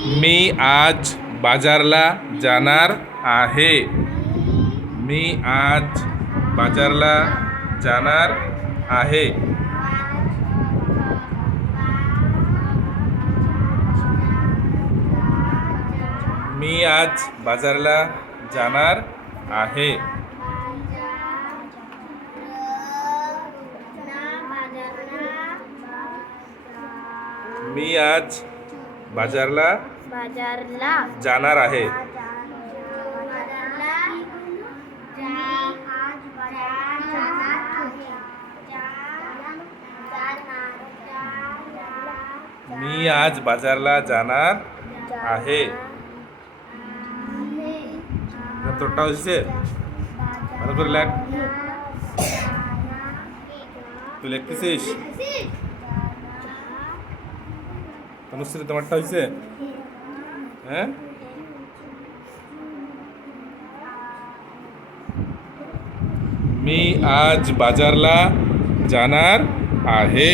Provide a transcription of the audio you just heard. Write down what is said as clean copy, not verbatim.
मी आज बाजारला जाणार आहे. मी आज बाजारला जाणार आहे. मी आज बाजारला जाणार आहे. मी आज बाजारला जाणार आहे. मी आज बाजारला जाणार आहे. तोटा होइसे ভালো করে লেখ তুই লিখতেছিস তনুশ্রী তোমারটা হয়েছে হ্যাঁ मी आज बाजारला जाणार आहे.